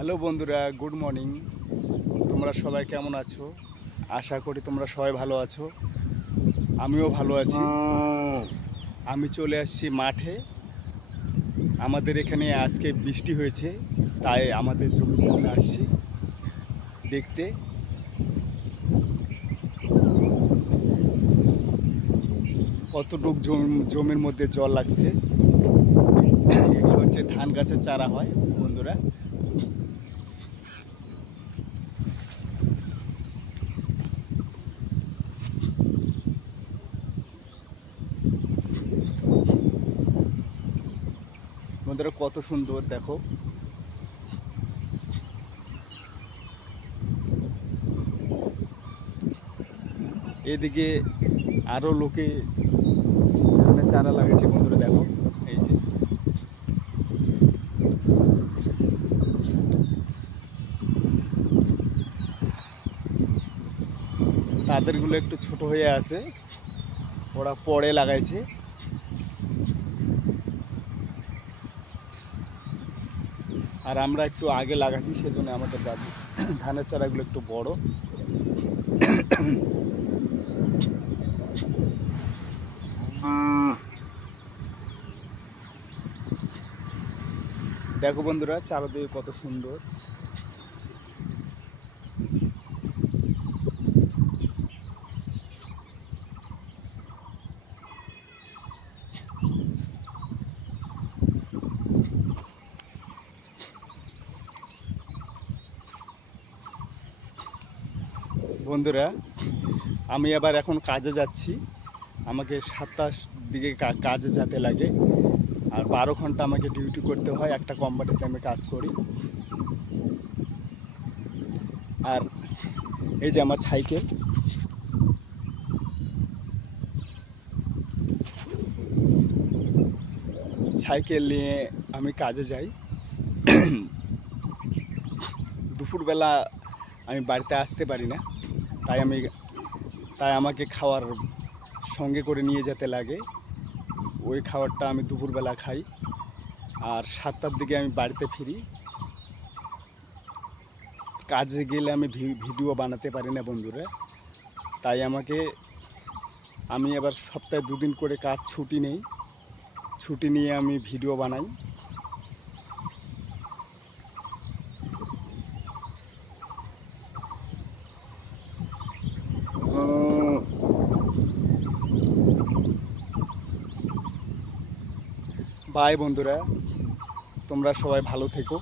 হ্যালো বন্ধুরা, good morning. তোমরা সবাই কেমন আছো? আশা করি তোমরা সবাই ভালো আছো। আমিও ভালো আছি। আমি চলে আসছি মাঠে। আমাদের এখানে আজকে বৃষ্টি হয়েছে, তাই আমাদের জমিতে আসছি দেখতে। কতটুক জমির মধ্যে জল লাগছে। এগুলো হচ্ছে ধান গাছের চারা হয় বন্ধুরা। বন্ধুরা কত সুন্দর দেখো। এদিকে আরো লোকে ধানের চারা লাগাচ্ছে বন্ধুরা, দেখো এই যে। তাদেরগুলো একটু ছোট হয়ে আছে, ওরা পরে লাগাইছে। আর আমরা একটু আগে লাগাচ্ছি, সেজন্য আমাদের ধানের চারাগুলো একটু বড়। দেখো বন্ধুরা চারদিকে কত সুন্দর। বন্ধুরা আমি আবার এখন কাজে যাচ্ছি। আমাকে 7টার দিকে কাজে যেতে লাগে, আর 12 ঘন্টা আমাকে ডিউটি করতে হয়। একটা কোম্পানিতে আমি কাজ করি। আর এই যে আমার সাইকেল, সাইকেল নিয়ে আমি কাজে যাই। দুপুরবেলা আমি বাড়িতে আসতে পারি না, তাই আমাকে খাওয়ার সঙ্গে করে নিয়ে যেতে লাগে। ওই খাবারটা আমি দুপুরবেলা খাই, আর 7টার দিকে আমি বাড়িতে ফিরি। কাজে গেলে আমি ভিডিও বানাতে পারি না বন্ধুরা, তাই আমি আবার সপ্তাহে 2 দিন করে কাজ ছুটি নেই। ছুটি নিয়ে আমি ভিডিও বানাই। বাই বন্ধুরা, তোমরা সবাই ভালো থেকো।